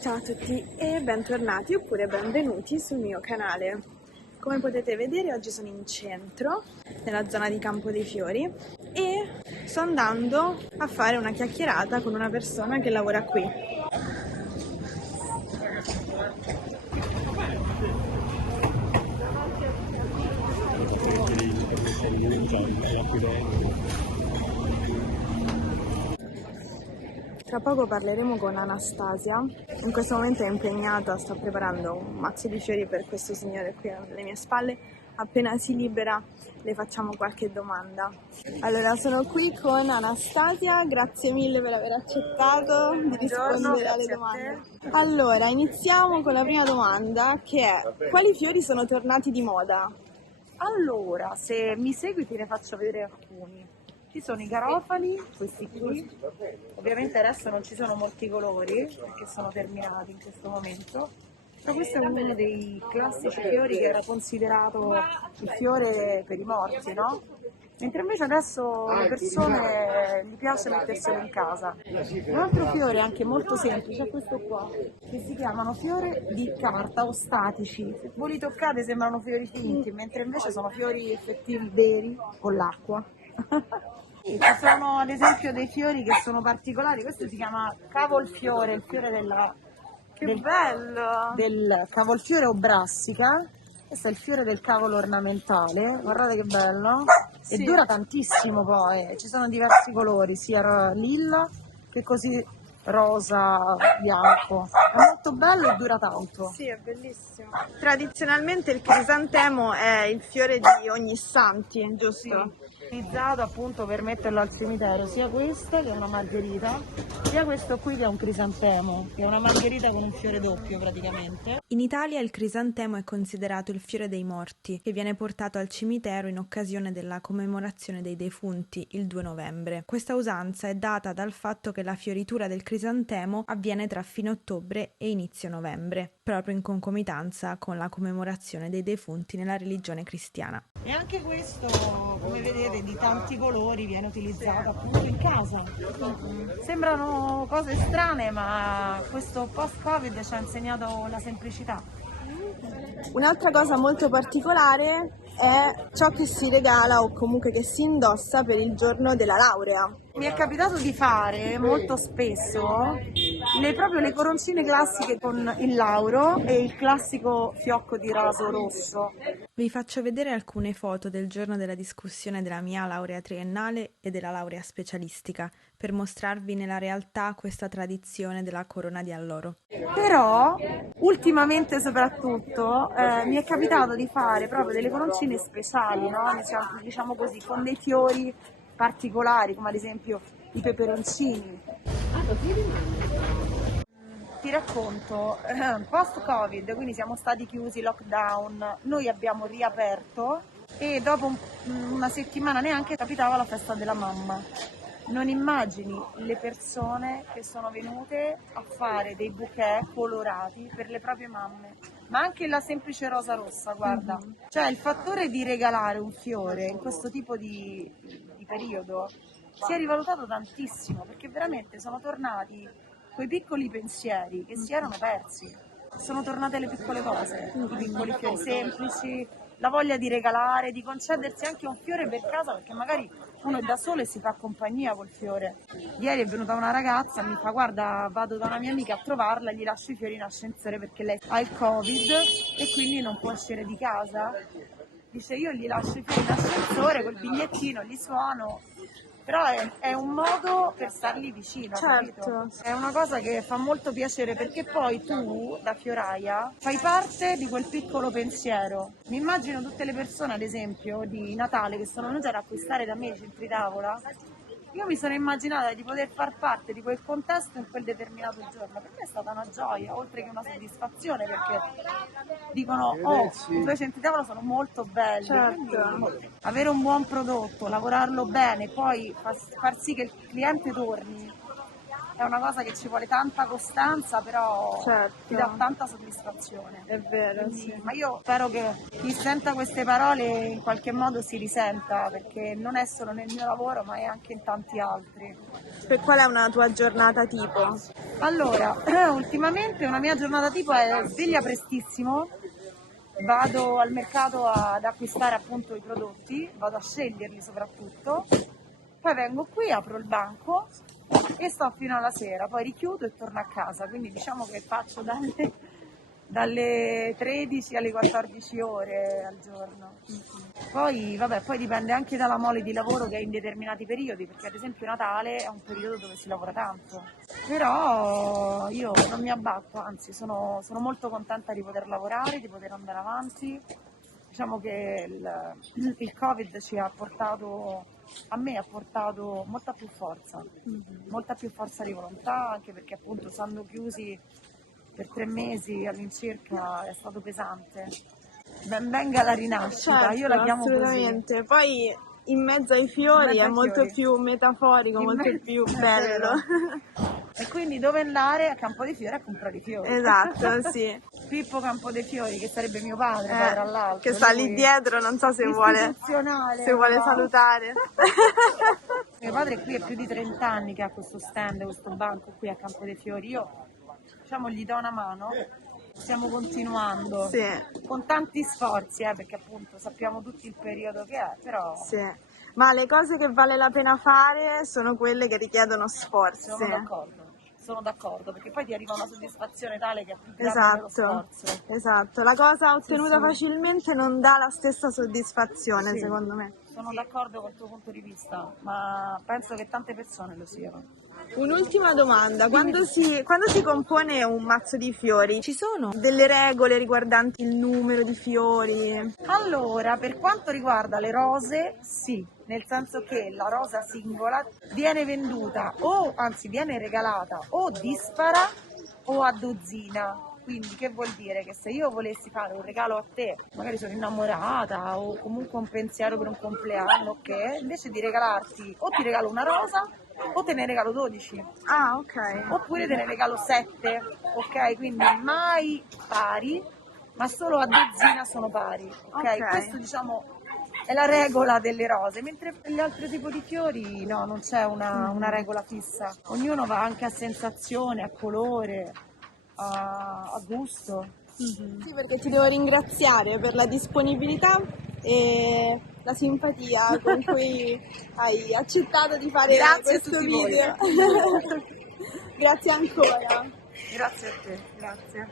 Ciao a tutti e bentornati oppure benvenuti sul mio canale. Come potete vedere oggi sono in centro, nella zona di Campo dei Fiori e sto andando a fare una chiacchierata con una persona che lavora qui. Tra poco parleremo con Anastasia, in questo momento è impegnata, sta preparando un mazzo di fiori per questo signore qui alle mie spalle. Appena si libera le facciamo qualche domanda. Allora, sono qui con Anastasia, grazie mille per aver accettato di rispondere alle domande. Allora, iniziamo con la prima domanda che è: quali fiori sono tornati di moda? Allora, se mi segui ti ne faccio vedere alcuni. Ci sono i garofani, questi qui. Ovviamente adesso non ci sono molti colori perché sono terminati in questo momento. Però questo è uno dei classici fiori che era considerato il fiore per i morti, no? Mentre invece adesso le persone gli piace metterselo in casa. Un altro fiore anche molto semplice è questo qua, che si chiamano fiore di carta o statici. Se voi li toccate sembrano fiori finti, mentre invece sono fiori effettivi veri con l'acqua. Ci sono ad esempio dei fiori che sono particolari, questo si chiama cavolfiore, il fiore del cavolfiore o brassica. Questo è il fiore del cavolo ornamentale, guardate che bello, Sì. E dura tantissimo poi, ci sono diversi colori, sia lilla che così rosa, bianco, è molto bello e dura tanto. Sì, è bellissimo. Tradizionalmente il crisantemo è il fiore di Ognissanti, giusto? Utilizzato appunto per metterlo al cimitero, sia questa che è una margherita, sia questo qui che è un crisantemo, che è una margherita con un fiore doppio praticamente. In Italia il crisantemo è considerato il fiore dei morti, che viene portato al cimitero in occasione della commemorazione dei defunti il 2 novembre. Questa usanza è data dal fatto che la fioritura del crisantemo avviene tra fine ottobre e inizio novembre, proprio in concomitanza con la commemorazione dei defunti nella religione cristiana. E anche questo, come vedete, di tanti colori viene utilizzato appunto in casa. Sembrano cose strane, ma questo post-Covid ci ha insegnato la semplicità. Un'altra cosa molto particolare è ciò che si regala o comunque che si indossa per il giorno della laurea. Mi è capitato di fare molto spesso proprio le coroncine classiche con il lauro e il classico fiocco di raso rosso. Vi faccio vedere alcune foto del giorno della discussione della mia laurea triennale e della laurea specialistica, per mostrarvi nella realtà questa tradizione della corona di alloro. Però, ultimamente soprattutto, mi è capitato di fare proprio delle coroncine speciali, no? Diciamo così, con dei fiori particolari, come ad esempio i peperoncini. Ti racconto, post-Covid, quindi siamo stati chiusi, lockdown, noi abbiamo riaperto e dopo una settimana neanche capitava la festa della mamma. Non immagini le persone che sono venute a fare dei bouquet colorati per le proprie mamme, ma anche la semplice rosa rossa, guarda. Cioè il fattore di regalare un fiore in questo tipo di periodo si è rivalutato tantissimo, perché veramente sono tornati quei piccoli pensieri che si erano persi. Sono tornate le piccole cose, i piccoli fiori semplici, la voglia di regalare, di concedersi anche un fiore per casa, perché magari uno è da solo e si fa compagnia col fiore. Ieri è venuta una ragazza e mi fa: guarda, vado da una mia amica a trovarla, gli lascio i fiori in ascensore perché lei ha il Covid e quindi non può uscire di casa. Dice: io gli lascio i fiori in ascensore col bigliettino, li suono. Però è un modo per stargli vicino, Certo. capito? È una cosa che fa molto piacere, perché poi tu, da fioraia, fai parte di quel piccolo pensiero. Mi immagino tutte le persone, ad esempio, di Natale che sono venute ad acquistare da me i centri tavola. Io mi sono immaginata di poter far parte di quel contesto in quel determinato giorno. Per me è stata una gioia, oltre che una soddisfazione, perché dicono: oh, i tuoi centri tavola sono molto belli. Certo. Quindi avere un buon prodotto, lavorarlo bene, poi far sì che il cliente torni, è una cosa che ci vuole tanta costanza, però Certo. ti dà tanta soddisfazione. È vero, Quindi, sì. ma io spero che chi senta queste parole in qualche modo si risenta, perché non è solo nel mio lavoro, ma è anche in tanti altri. Per qual è una tua giornata tipo? Allora, ultimamente una mia giornata tipo è sveglia prestissimo, vado al mercato ad acquistare appunto i prodotti, vado a sceglierli soprattutto, poi vengo qui, apro il banco e sto fino alla sera, poi richiudo e torno a casa, quindi diciamo che faccio dalle 13 alle 14 ore al giorno. Poi, vabbè, poi dipende anche dalla mole di lavoro che è in determinati periodi, perché ad esempio Natale è un periodo dove si lavora tanto. Però io non mi abbatto, anzi sono molto contenta di poter lavorare, di poter andare avanti. Diciamo che il Covid a me ha portato molta più forza di volontà, anche perché appunto stando chiusi per 3 mesi all'incirca è stato pesante. Ben venga la rinascita, Certo, io la chiamo assolutamente. Poi in mezzo ai fiori mezzo è ai molto fiori. più metaforico, In molto mezzo- più è bello. E quindi dove andare? A Campo dei Fiori a comprare i fiori. Esatto, sì. Pippo Campo dei Fiori, che sarebbe mio padre, poi tra l'altro. Che sta lì lui dietro, non so se vuole istituzionale, salutare. Mio padre qui è più di 30 anni che ha questo stand, questo banco qui a Campo dei Fiori. Io, diciamo, gli do una mano. Stiamo continuando Sì, con tanti sforzi, perché appunto sappiamo tutti il periodo che è, però sì. Ma le cose che vale la pena fare sono quelle che richiedono sforzo. sono d'accordo, perché poi ti arriva una soddisfazione tale che è più grande dello Esatto, sforzo. esatto. La cosa ottenuta sì. facilmente non dà la stessa soddisfazione, Sì. secondo me. Sono d'accordo con il tuo punto di vista, ma penso che tante persone lo siano. Un'ultima domanda, quando si compone un mazzo di fiori, Ci sono delle regole riguardanti il numero di fiori? Allora, per quanto riguarda le rose, sì, nel senso che la rosa singola viene venduta viene regalata o dispara o a dozzina. Quindi che vuol dire? Che se io volessi fare un regalo a te, magari sono innamorata o comunque un pensiero per un compleanno, ok? Invece di regalarti o ti regalo una rosa o te ne regalo 12. Ah, ok. Oppure te ne regalo 7, ok? Quindi mai pari, ma solo a dozzina sono pari, ok? Ok. Questo diciamo è la regola delle rose, mentre per gli altri tipi di fiori no, non c'è una regola fissa. Ognuno va anche a sensazione, a colore, a gusto. Sì, perché ti devo ringraziare per la disponibilità e la simpatia con cui hai accettato di fare Grazie a questo tutti voi. video. Grazie ancora. Grazie a te, grazie.